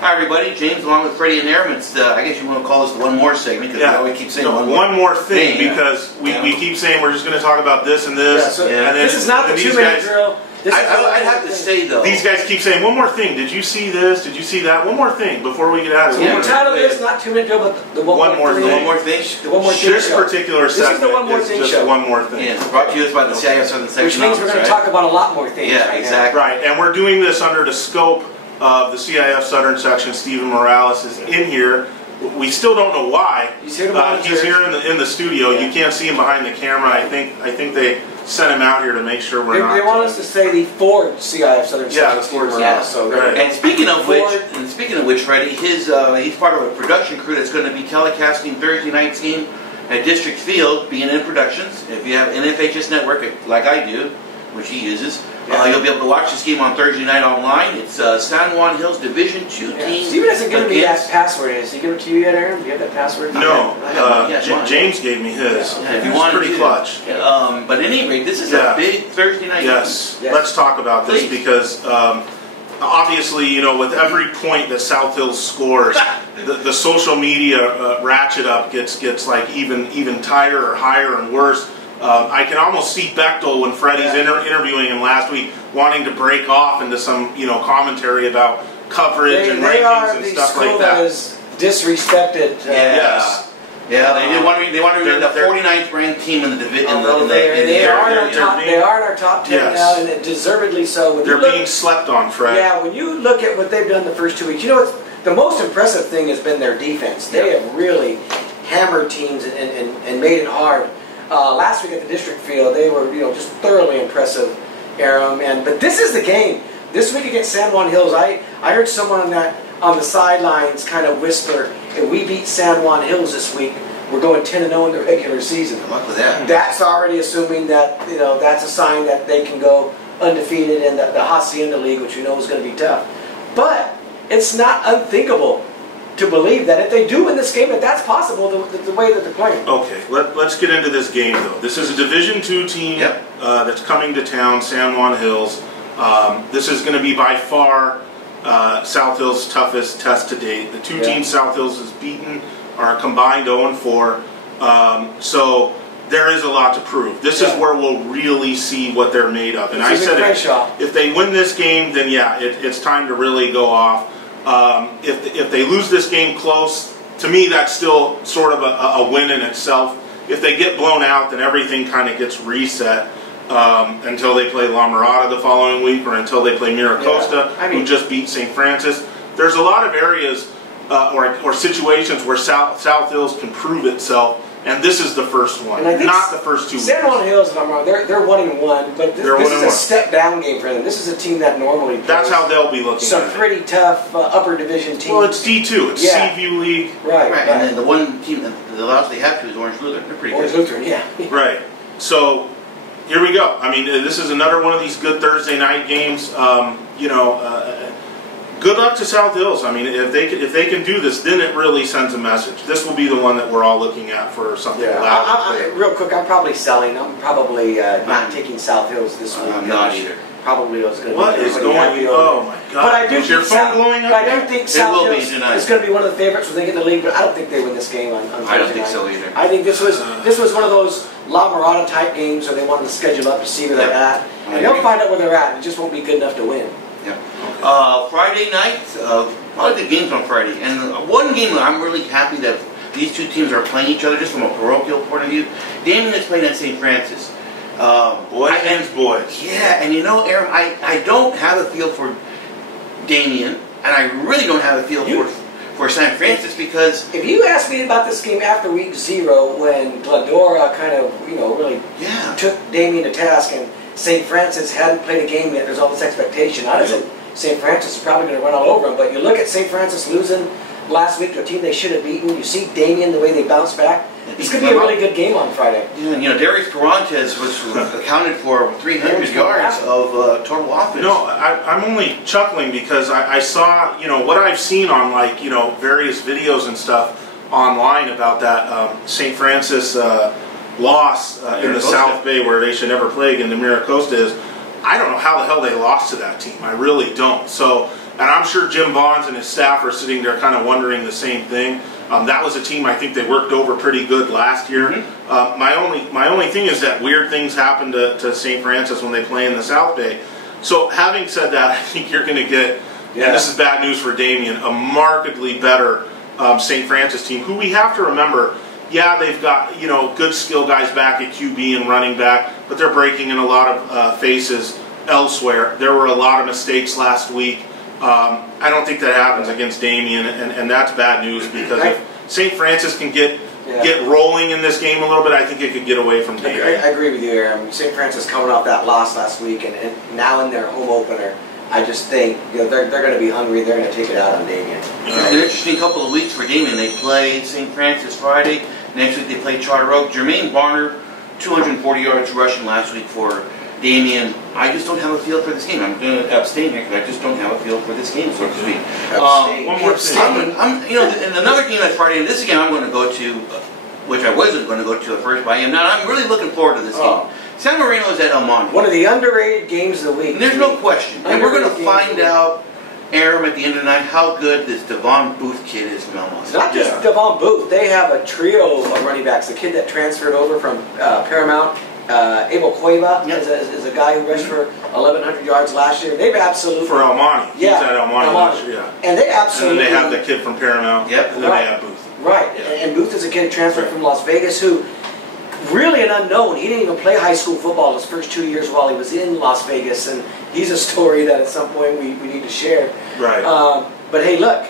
Hi everybody, James along with Freddie and Aaron. It's I guess you want to call this the one more segment because we always keep saying one more thing because we keep saying we're just going to talk about this and this. And then this is not the 2-minute drill. I'd have to say though, these guys keep saying one more thing. Did you see this? Did you see that? One more thing before we get out of here. We'll title this not 2-minute drill, but the one more thing. The one more thing. The one more thing. This particular segment is just one more thing. Yeah, brought to you by the CIF Southern Section. Which means we're going to talk about a lot more things. Yeah, exactly. Right, and we're doing this under the scope of the CIF Southern Section. Stephen Morales is in here. We still don't know why. He's here in the studio. You can't see him behind the camera. I think they sent him out here to make sure we're not. They want us to say the Ford CIF Southern Section. Yeah, the Ford. Yeah. So right. And speaking of which, Freddie, he's part of a production crew that's going to be telecasting Thursday night's game at District Field, B&N Productions. If you have NFHS Network, like I do, which he uses, you'll be able to watch this game on Thursday night online. It's San Juan Hills Division II team. Steven hasn't given me that password. Has he given it to you yet, Aaron? Do you have that password? No. James gave me his. Yeah, if you want, pretty clutch. But at any rate, this is a big Thursday night game. Yes. Let's talk about this because obviously, you know, with every point that South Hills scores, the social media ratchet up gets like even tighter or higher and worse. I can almost see Bechtel when Freddie's interviewing him last week, wanting to break off into some commentary about coverage and rankings and stuff like that. That is disrespected. Yes. Yeah, they want to be the 49th ranked team in the division. They are in our top 10 now, and deservedly so. They're being slept on, Fred. Yeah, when you look at what they've done the first 2 weeks, you know the most impressive thing has been their defense. They have really hammered teams and made it hard. Last week at the district field, they were just thoroughly impressive, Aram. But this is the game. This week against San Juan Hills, I heard someone on the sidelines kind of whisper, if we beat San Juan Hills this week, we're going 10-0 in the regular season. Good luck with that. That's already assuming that that's a sign that they can go undefeated in the Hacienda League, which we know is going to be tough. But it's not unthinkable to believe that if they do win this game, that's possible the way that they're playing. Okay, let's get into this game though. This is a Division II team that's coming to town, San Juan Hills. This is going to be by far South Hills' toughest test to date. The two teams South Hills has beaten are combined 0-4. So there is a lot to prove. This is where we'll really see what they're made of. And I said if they win this game, then it's time to really go off. If they lose this game close, to me that's still sort of a win in itself. If they get blown out, then everything kind of gets reset until they play La Mirada the following week or until they play Miracosta, who just beat St. Francis. There's a lot of areas or situations where South Hills can prove itself. And this is the first one, not the first 2 weeks. San Juan Hills, if I'm wrong, they're 1-1, but this is a step down game for them. This is a team that normally plays. That's how they'll be looking some pretty tough upper division teams. Well, it's D2. It's Seaview League. Right. And then the one team, the last they have to is Orange Lutheran. They're pretty good. Orange Lutheran, Right. So here we go. I mean, this is another one of these good Thursday night games. Good luck to South Hills. I mean, if they can do this, then it really sends a message. This will be the one that we're all looking at for something loud. Real quick, I'm probably selling. I'm probably not taking South Hills this week. I'm not either. Probably was going to. What is going on? Oh my God! But I do is your phone blowing up? I do think South Hills is going to be one of the favorites when they get in the league. But I don't think they win this game on Thursday I don't think night. so either. I think this was one of those La Mirada type games where they wanted to schedule up to see where they're at, and they'll find out where they're at. It just won't be good enough to win. Friday night, probably good games on Friday. And one game that I'm really happy that these two teams are playing each other just from a parochial point of view. Damien is playing at St. Francis. Boys against boys. Yeah, and Aaron, I don't have a feel for Damien, and I really don't have a feel for St. Francis because... If you asked me about this game after week 0 when Glendora kind of, really took Damien to task and St. Francis hadn't played a game yet, there's all this expectation. I'd have said St. Francis is probably going to run all over them, but you look at St. Francis losing last week to a team they should have beaten, you see Damien, the way they bounced back. This could be a really good game on Friday. Yeah, and Darius Carantes was accounted for 300 yards of total offense. I'm only chuckling because I saw, what I've seen on various videos and stuff online about that St. Francis loss in the South Bay where they should never play again. The Miracosta is. I don't know how the hell they lost to that team. I really don't. So And I'm sure Jim Bonds and his staff are sitting there kind of wondering the same thing. That was a team I think they worked over pretty good last year. My only thing is that weird things happen to St. Francis when they play in the South Bay. So having said that, I think you're going to get, and this is bad news for Damien, a markedly better St. Francis team, who we have to remember, yeah, they've got good skill guys back at QB and running back, but they're breaking in a lot of faces elsewhere. There were a lot of mistakes last week. I don't think that happens against Damien, and that's bad news, because if St. Francis can get rolling in this game a little bit, I think it could get away from Damien. I agree with you, Aaron. St. Francis coming off that loss last week, and now in their home opener, I just think they're going to be hungry. They're going to take it out on Damien. It's an interesting couple of weeks for Damien. They play St. Francis Friday. Next week they play Charter Oak. Jermaine Barner, 240 yards rushing last week for Damien. I just don't have a feel for this game. I'm going to abstain here because I just don't have a feel for this game, so to speak. One more thing. And another game that's Friday, and this game I'm going to go to, which I wasn't going to go to at first, but I am now. I'm really looking forward to this game. San Marino is at El Monte. One of the underrated games of the week. And there's no question. And we're going to find out, Aram, at the end of the night, how good this Devon Booth kid is from El Monte. It's not just Devon Booth. They have a trio of running backs. The kid that transferred over from Paramount, Abel Cueva, is a guy who rushed for 1,100 yards last year. They've absolutely... For El Monte. He's at El Monte last year, And they absolutely... And then they have the kid from Paramount. Yep. And then they have Booth. Right. And Booth is a kid transferred from Las Vegas who... Really an unknown. He didn't even play high school football his first 2 years while he was in Las Vegas, and he's a story that at some point we need to share. Right. But hey, look,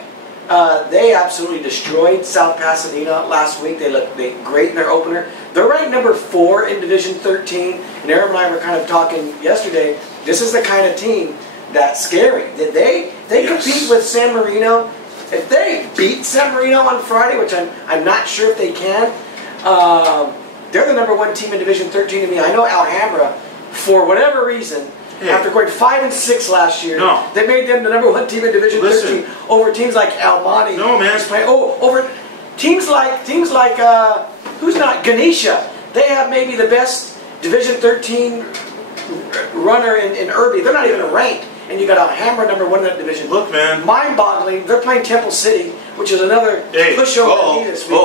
they absolutely destroyed South Pasadena last week. They looked great in their opener. They're ranked number 4 in Division 13, and Aaron and I were kind of talking yesterday. This is the kind of team that's scary. Did they compete with San Marino? If they beat San Marino on Friday, which I'm not sure if they can. They're the number 1 team in Division 13 to me. I know Alhambra, for whatever reason, after going 5-6 last year, they made them the number 1 team in Division 13 over teams like El Monte. No, man. Over teams like who's not Ganesha. They have maybe the best Division 13 runner in Irby. They're not even ranked. And you got Alhambra number 1 in that division. Look, man. Mind-boggling. They're playing Temple City, which is another pushover this week.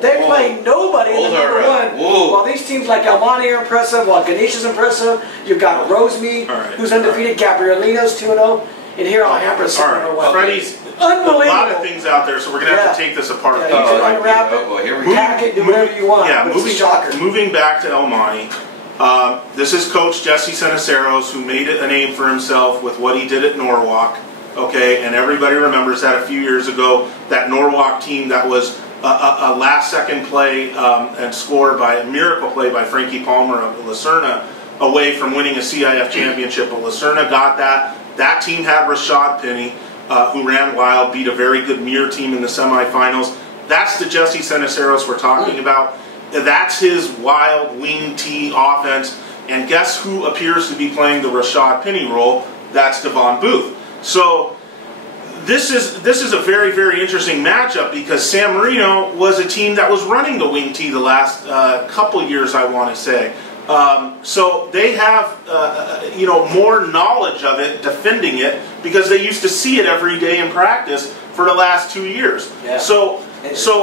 They play nobody in the number 1. While these teams like El Monte are impressive, while Ganesha's impressive, you've got Rosemead, who's undefeated, Gabrielino's 2-0, and here Alhambra's number 1. Freddie's unbelievable. A lot of things out there, so we're going to have to take this apart. You can unwrap it, pack it, do whatever you want. Yeah, shocker. Moving back to El Monte. This is Coach Jesse Cenaceros, who made a name for himself with what he did at Norwalk. Okay, and everybody remembers that a few years ago, that Norwalk team that was a last-second play and score by a miracle play by Frankie Palmer of Lucerne away from winning a CIF championship. But Lucerne got that. That team had Rashad Penny, who ran wild, beat a very good Muir team in the semifinals. That's the Jesse Cenaceros we're talking about. That's his wild wing T offense. And guess who appears to be playing the Rashad Penny role? That's Devon Booth. So this is a very, very interesting matchup, because San Marino was a team that was running the wing T the last couple years, I want to say. So they have more knowledge of it, defending it, because they used to see it every day in practice for the last 2 years. Yeah. So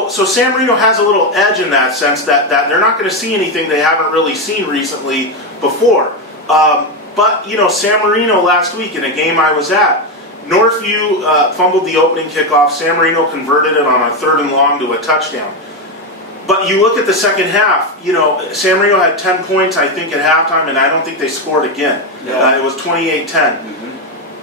San Marino has a little edge in that sense, that they're not going to see anything they haven't really seen recently before. But San Marino last week in a game I was at, Northview fumbled the opening kickoff. San Marino converted it on a 3rd and long to a touchdown. But you look at the second half, San Marino had 10 points, I think, at halftime, and I don't think they scored again. Yeah. It was 28-10.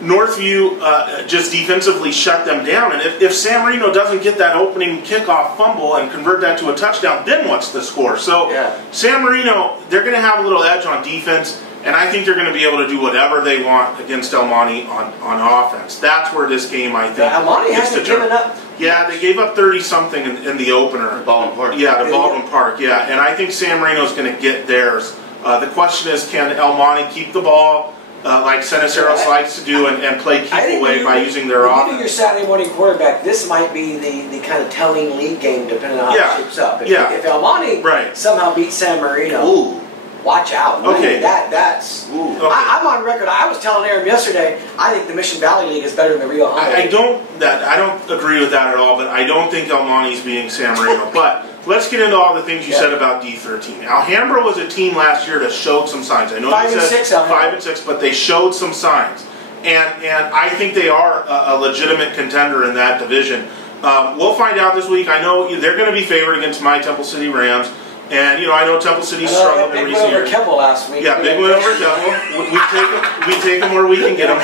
Northview just defensively shut them down. And if San Marino doesn't get that opening kickoff fumble and convert that to a touchdown, then what's the score? So San Marino, they're going to have a little edge on defense, and I think they're going to be able to do whatever they want against El Monte on offense. That's where this game, I think, El Monte hasn't given up. Yeah, they gave up 30-something in the opener. Baldwin Park. Yeah, the Baldwin Park, yeah. And I think San Marino's going to get theirs. The question is, can El Monte keep the ball like Cenaceros likes to do and play keep away by using their offense? Your Saturday morning quarterback, this might be the kind of telling league game, depending on how it shapes up. If El Monte somehow beats San Marino, watch out. Okay. That's. Okay. I'm on record. I was telling Aaron yesterday, I think the Mission Valley League is better than the Rio Hondo League. I don't agree with that at all, but I don't think El Monte's being San Marino. But let's get into all the things you said about D13. Alhambra was a team last year that showed some signs. I know 5 you and said 6, 5 and 6, but they showed some signs. And I think they are a legitimate contender in that division. We'll find out this week. I know they're going to be favored against my Temple City Rams. And, I know Temple City struggled in recent years. Big win over Keppel last week. Yeah, big win over Keppel. We take them where we can get them.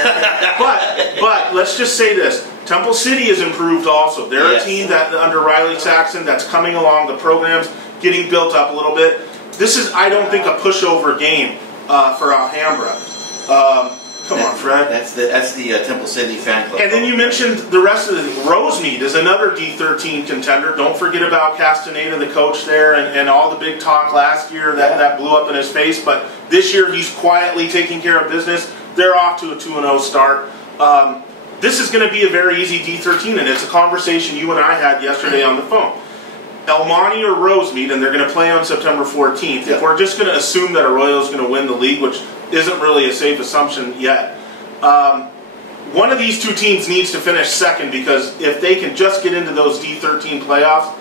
But let's just say this. Temple City has improved also. They're a team that under Riley Saxon that's coming along. The program's getting built up a little bit. This is, I don't think, a pushover game for Alhambra. Come on, Fred. That's the Temple City fan club. And then you mentioned the rest of the Rosemead is another D13 contender. Don't forget about Castaneda, the coach there, and all the big talk last year that blew up in his face. But this year he's quietly taking care of business. They're off to a 2-0 start. This is going to be a very easy D13, and it's a conversation you and I had yesterday on the phone. El Monte or Rosemead, and they're going to play on September 14th. If we're just going to assume that Arroyo is going to win the league, which isn't really a safe assumption yet, one of these two teams needs to finish second, because if they can just get into those D13 playoffs,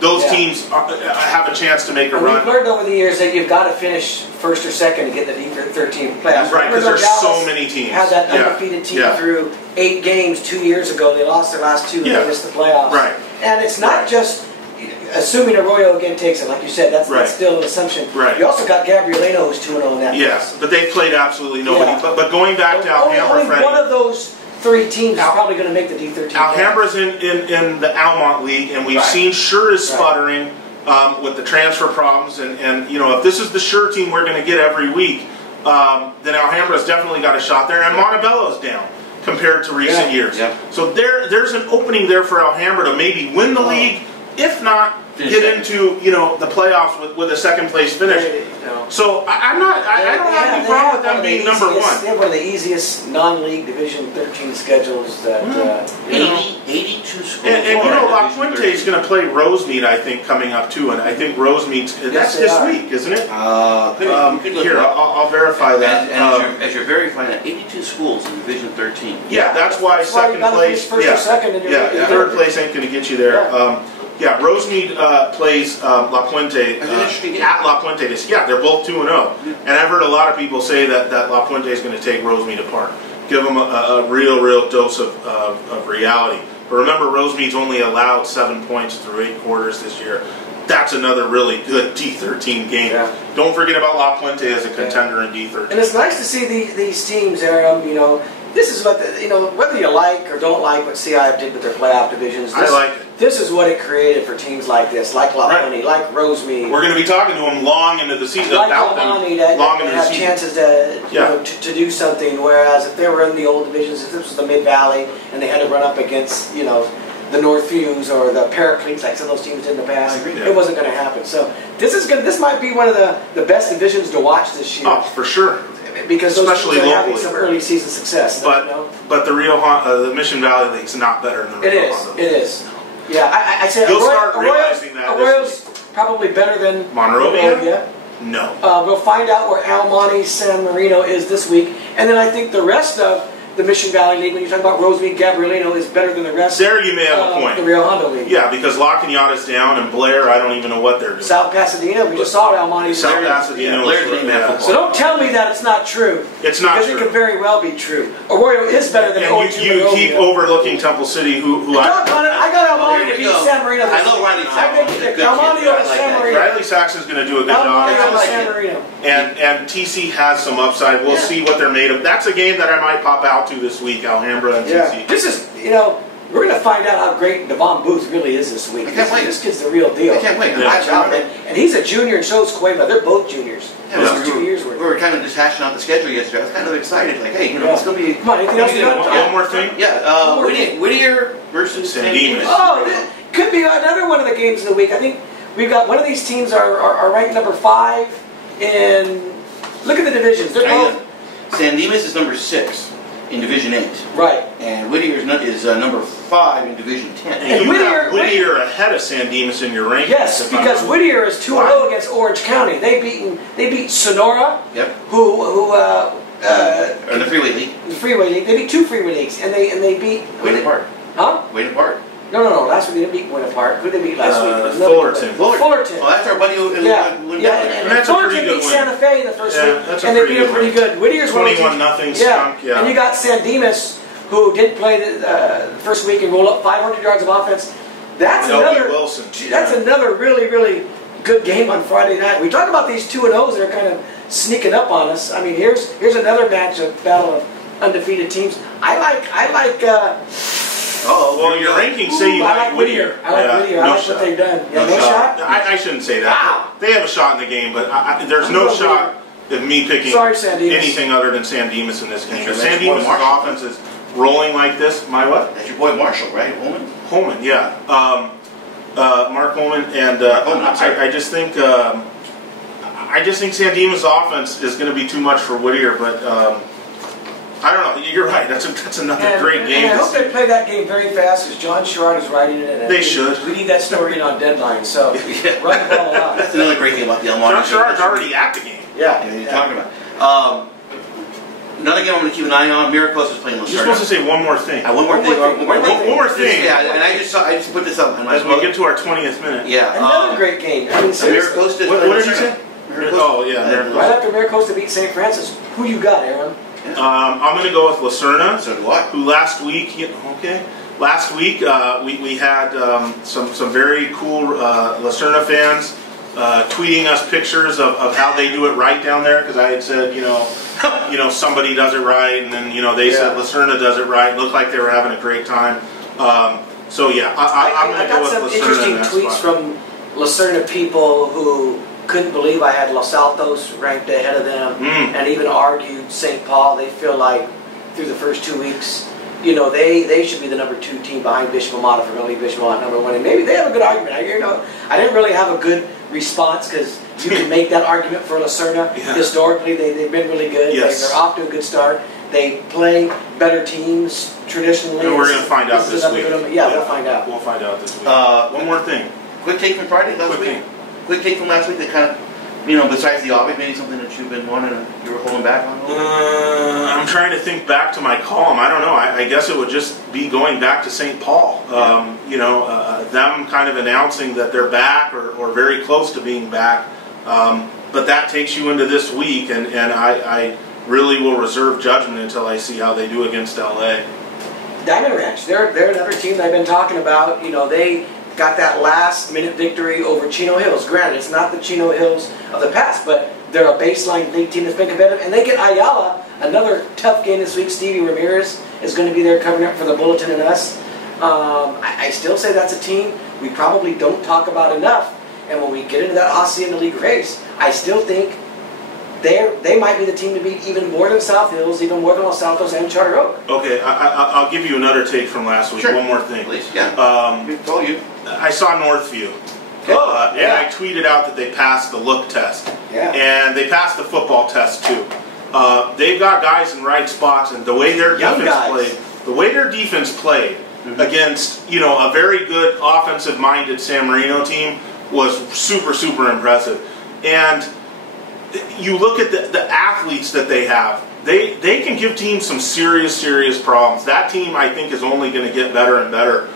those teams have a chance to make a run. We've learned over the years that you've got to finish first or second to get the D13 playoffs. Right, because there's so many teams. Had that undefeated team through 8 games 2 years ago. They lost their last 2 and they missed the playoffs. Right. And it's not just assuming Arroyo again takes it, like you said, that's still an assumption. Right. You also got Gabrielino, who's 2-0 in that. Yes, but they've played absolutely nobody. Yeah. But going back to Alhambra, only one of those 3 teams is probably going to make the D13. Alhambra's in the Almont League, and we've seen Sure is sputtering with the transfer problems. And if this is the Sure team we're going to get every week, then Alhambra's definitely got a shot there. And Montebello's down compared to recent years. So there's an opening there for Alhambra to maybe win the league, if not get into the playoffs with a second place finish. So I don't have any problem with them being number 1. They have one of the easiest non-league Division 13 schedules that 82 schools. And La Puente is going to play Rosemead, I think, coming up too. And I think Rosemead's that's this week, isn't it? Here, I'll verify that. And as you're verifying that, 82 schools in Division 13. Yeah, that's why second place. First or second. Third place ain't going to get you there. Rosemead plays La Puente at La Puente. They're both 2-0. And I've heard a lot of people say that La Puente is going to take Rosemead apart. Give them a real dose of reality. But remember, Rosemead's only allowed 7 points through 8 quarters this year. That's another really good D13 game. Don't forget about La Puente as a contender in D13. And it's nice to see these teams, Aaron, this is what, whether you like or don't like what CIF did with their playoff divisions. I like it. This is what it created for teams like this, like La Puente, like Rosemead. We're going to be talking to them long into the season about them. That have chances to do something, whereas if they were in the old divisions, if this was the Mid-Valley and they had to run up against, the Northviews or the Paracletes, like some of those teams did in the past, it wasn't going to happen. So this might be one of the best divisions to watch this year. Oh, for sure. Because especially those teams are locally, having some early season success. But the Mission Valley League's not better than the Rio Hondo. It is. Yeah, I said you'll start realizing that. Arroyo's probably better than Monrovia. No. We'll find out where El Monte San Marino is this week, and then I think the rest of the Mission Valley League, when you talk about Rosemead, Gabrielino is better than the rest. There you may have a point. The Rio Hondo League. Yeah, because La Cañada's down, and Blair, I don't even know what they're doing. South Pasadena, we just saw El Monte. South Pasadena. So don't tell me that it's not true. It's not because true. It could very well be true. Arroyo is better than And you keep overlooking Temple City, who I got El Monte to beat San Marino. I know Riley Saxon. El Monte over San Marino. Riley Saxon's going to do a good job. El Monte over San Marino. And TC has some upside. We'll see what they're made of. That's a game that I might pop out to this week, Alhambra and TC. This is, we're going to find out how great Devon Booth really is this week. I can't wait. This kid's the real deal. I can't wait. And he's a junior, and so is Covina. They're both juniors. Yeah, 2 years worth. We were kind of just hashing out the schedule yesterday. I was kind of excited. Like, hey, it's going to be... Come on, anything else you got? One more thing? Yeah, Whittier versus San Dimas. Oh, this could be another one of the games of the week. I think we've got one of these teams are ranked number 5 in... Look at the divisions. They're both... San Dimas is number 6. in Division 8. Right. And Whittier is number 5 in Division 10. And you have Whittier ahead of San Dimas in your rankings. Yes, because Whittier is 2-0 against Orange County. They beat Sonora, who or the Freeway League. The Freeway League. They beat 2 Freeway Leagues, and they beat Wayne Park. Huh? Wayne Park. No. Last week they didn't beat Winter Park. Who did they beat last week? Fullerton. Fullerton. Well, that's our buddy who went down there. And that's a pretty good beat win. Santa Fe in the first week, that's a and they pretty beat them good pretty good. Whittier's 21-0 skunk. And you got San Dimas, who did play the first week and rolled up 500 yards of offense. That's another really, really good game on Friday night. We talk about these 2-0s that are kind of sneaking up on us. I mean, here's another matchup, battle of undefeated teams. I like. Well, your rankings say you like Whittier. I like Whittier. I like what they've done. Yeah, no shot? I shouldn't say that. Wow. They have a shot in the game, but there's no shot of me picking anything other than San Dimas in this game. If San Dimas' offense is rolling like this, my what? That's your boy Marshall, right? Holman, yeah. Mark Holman, and I just think San Dimas' offense is going to be too much for Whittier, but. I don't know. You're right. That's another great game. And I hope they play that game very fast, because John Sherrod is writing it. And they should. We need that story in on deadline. So run the ball out. That's another great thing about the Elmont. John Sherrod's already at the game. Yeah. You're talking about. Another game I'm going to keep an eye on. Miracles is playing Lucerne. You're supposed to say one more thing. One more thing. Yeah, and I just put this up. As we get to our 20th minute. Yeah. Another great game. I mean, Miracles. What did you say? Oh yeah, Miracles. Right after Miracles to beat St. Francis. Who you got, Aaron? I'm going to go with Lucerne. So do I. Who last week? Last week we had some very cool Lucerne fans tweeting us pictures of how they do it right down there, because I had said somebody does it right, and then they said Lucerne does it right. It looked like they were having a great time. So yeah, I'm going to go with Lucerne. I got some interesting tweets from Lucerne people who couldn't believe I had Los Altos ranked ahead of them, and even argued St. Paul. They feel like through the first 2 weeks, they should be the number 2 team behind Bishop Amata for Bishop Amata number 1. And maybe they have a good argument. I didn't really have a good response, because you can make that argument for Lucerne. Historically, they've been really good. Yes. They're off to a good start. They play better teams traditionally. And we're going to find out this week. We'll find out. We'll find out this week. One more thing. Quick take from Friday last week. Quick take from last week that kind of, besides the obvious, maybe something that you've been wanting, you were holding back on? I'm trying to think back to my column. I don't know. I guess it would just be going back to St. Paul. Them kind of announcing that they're back or very close to being back. But that takes you into this week, and I really will reserve judgment until I see how they do against LA. Diamond Ranch, they're another team that I've been talking about. They got that last-minute victory over Chino Hills. Granted, it's not the Chino Hills of the past, but they're a baseline league team that's been competitive. And they get Ayala, another tough game this week. Stevie Ramirez is going to be there covering up for the Bulletin and us. I still say that's a team we probably don't talk about enough. And when we get into that Hacienda League race, I still think they might be the team to beat even more than South Hills, even more than Los Altos and Charter Oak. Okay, I'll give you another take from last week. Sure. One more thing. Please, yeah. Told you. I saw Northview. And I tweeted out that they passed the look test. Yeah. And they passed the football test too. They've got guys in right spots, and the way their defense played against a very good offensive-minded San Marino team was super, super impressive. And you look at the athletes that they have. They can give teams some serious problems. That team, I think, is only going to get better and better.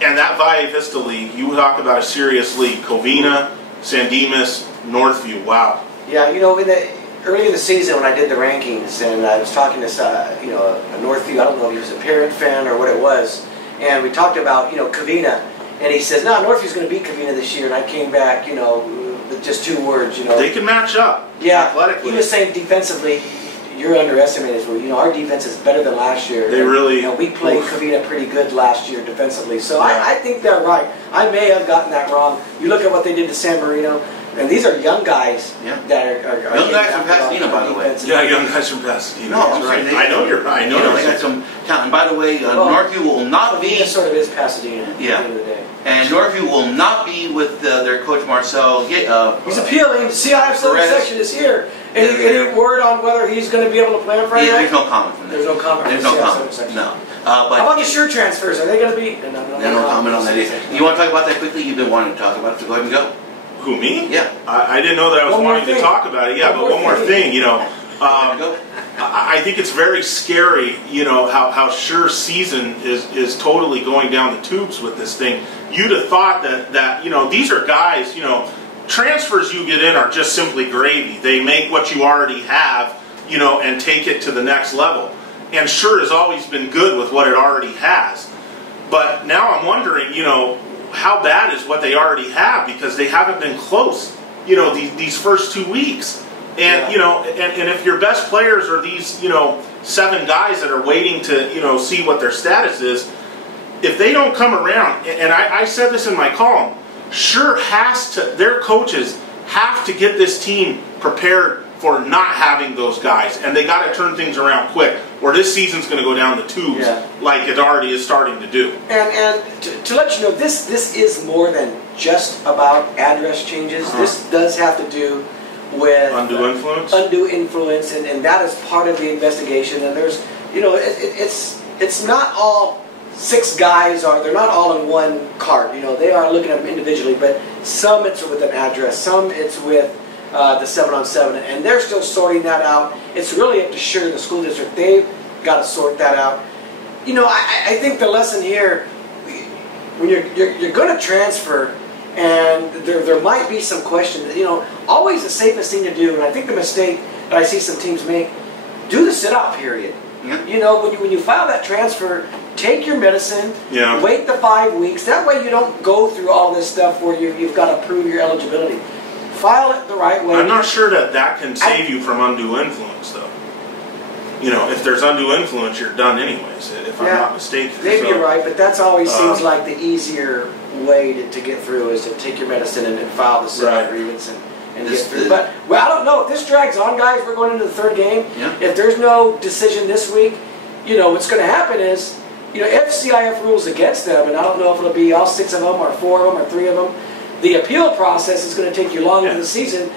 And that Valle Vista League, you talk about a serious league. Covina, San Dimas, Northview, wow. Yeah, early in the season when I did the rankings, and I was talking to a Northview, I don't know if he was a parent fan or what it was, and we talked about Covina, and he says, no, Northview's going to beat Covina this year, and I came back, with just 2 words, They can match up. Yeah, athletically. He was saying defensively, you're underestimated. Our defense is better than last year. They really. We played Covina pretty good last year defensively, so I think they're right. I may have gotten that wrong. You look at what they did to San Marino, and these are young guys that are young guys from Pasadena, by the way. Yeah, young guys from Pasadena. No, I'm right. I know you're right. They got some talent. And by the way, Northview will not be. Covina sort of is Pasadena. Yeah. At the end of the day. And Northview will not be with their coach Marcel. He's appealing. CIF Southern Section is here. Any word on whether he's going to be able to play on Friday night? There's no comment from that. There's no comment. There's no comment. No. How about the shirt transfers? Are they going to be? No comment on that either. You want to talk about that quickly? You've been wanting to talk about it, so go ahead and go. Who, me? Yeah. I didn't know that I was wanting to talk about it. Yeah, but one more thing, you know. I think it's very scary, you know, how Scher's season is totally going down the tubes with this thing. You'd have thought that you know, these are guys, you know, transfers you get in are just simply gravy. They make what you already have, you know, and take it to the next level. And Scher has always been good with what it already has. But now I'm wondering, you know, how bad is what they already have, because they haven't been close, you know, these first 2 weeks. And, you know, and if your best players are these, you know, 7 guys that are waiting to, you know, see what their status is, if they don't come around, and I said this in my column, Scher has to, their coaches have to get this team prepared for not having those guys, and they got to turn things around quick, or this season's going to go down the tubes like it already is starting to do. And to let you know, this is more than just about address changes. This does have to do with undue influence. Undue influence, and that is part of the investigation. And there's, you know, it's not all 6 guys they're not all in one cart. You know, they are looking at them individually, but some it's with an address, some it's with the 7-on-7, and they're still sorting that out. It's really up to Scher, the school district. They've got to sort that out. You know, I think the lesson here, when you're going to transfer, and there might be some questions. You know, always the safest thing to do, and I think the mistake that I see some teams make, do the sit-out period. You know, when you file that transfer, take your medicine, wait the 5 weeks. That way you don't go through all this stuff where you've got to prove your eligibility. File it the right way. I'm not sure that can save you from undue influence, though. You know, if there's undue influence, you're done anyways, if I'm not mistaken. Maybe you're right, but that's always seems like the easier way to get through is to take your medicine and file the sit-out grievance and get through. But, well, I don't know. If this drags on, guys, we're going into the 3rd game. If there's no decision this week, you know, what's going to happen is, you know, if CIF rules against them, and I don't know if it'll be all 6 of them or 4 of them or 3 of them, the appeal process is going to take you long into the season.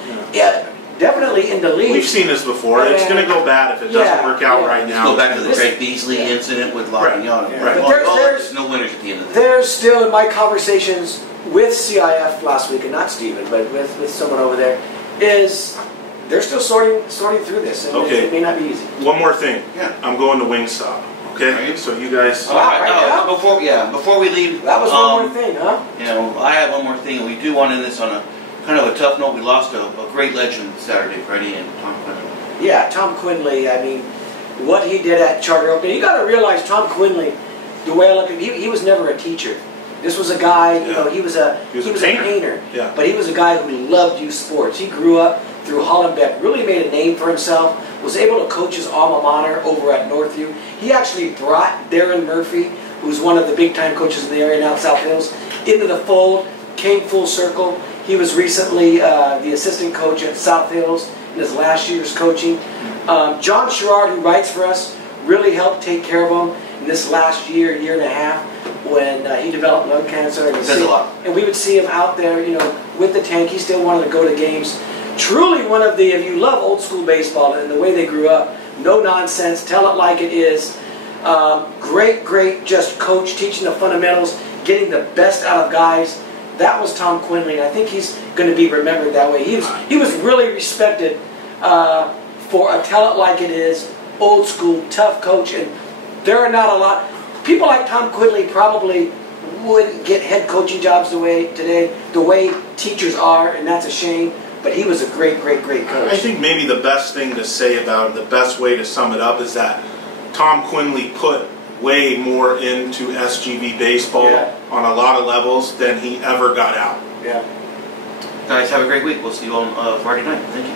Definitely in the league. We've seen this before. It's going to go bad if it doesn't work out right now. Let's go back to the Greg Beasley incident with Lafayette. There's no winners at the end of the day. There's still, in my conversations with CIF last week, and not Steven, but with someone over there, is they're still sorting through this. And it may not be easy. One more thing. I'm going to Wingstop. Okay, so you guys. Before we leave, that was one more thing, huh? Yeah, I have one more thing. We do want to end this on a kind of a tough note. We lost a great legend Saturday, Freddie, and Tom Quinn Lee. Yeah, Tom Quinn Lee. I mean, what he did at Charter Oak. You got to realize Tom Quinn Lee, the way I look at him, he was never a teacher. This was a guy, you know, he was a painter. But he was a guy who loved youth sports. He grew up through Hollenbeck, really made a name for himself, was able to coach his alma mater over at Northview. He actually brought Darren Murphy, who's one of the big-time coaches in the area now at South Hills, into the fold, came full circle. He was recently the assistant coach at South Hills in his last year's coaching. John Sherrard, who writes for us, really helped take care of him in this last year and a half when he developed lung cancer. And we would see him out there, you know, with the tank. He still wanted to go to games. Truly one of the, if you love old school baseball and the way they grew up, no nonsense, tell it like it is. Great just coach, teaching the fundamentals, getting the best out of guys. That was Tom Quinn Lee, and I think he's going to be remembered that way. He was really respected for a tell it like it is, old school, tough coach, and there are not a lot. People like Tom Quinn Lee probably wouldn't get head coaching jobs the way teachers are, and that's a shame. But he was a great coach. I think maybe the best thing to say about it, the best way to sum it up, is that Tom Quinn Lee put way more into SGV baseball on a lot of levels than he ever got out. Guys, have a great week. We'll see you on Friday night. Thank you.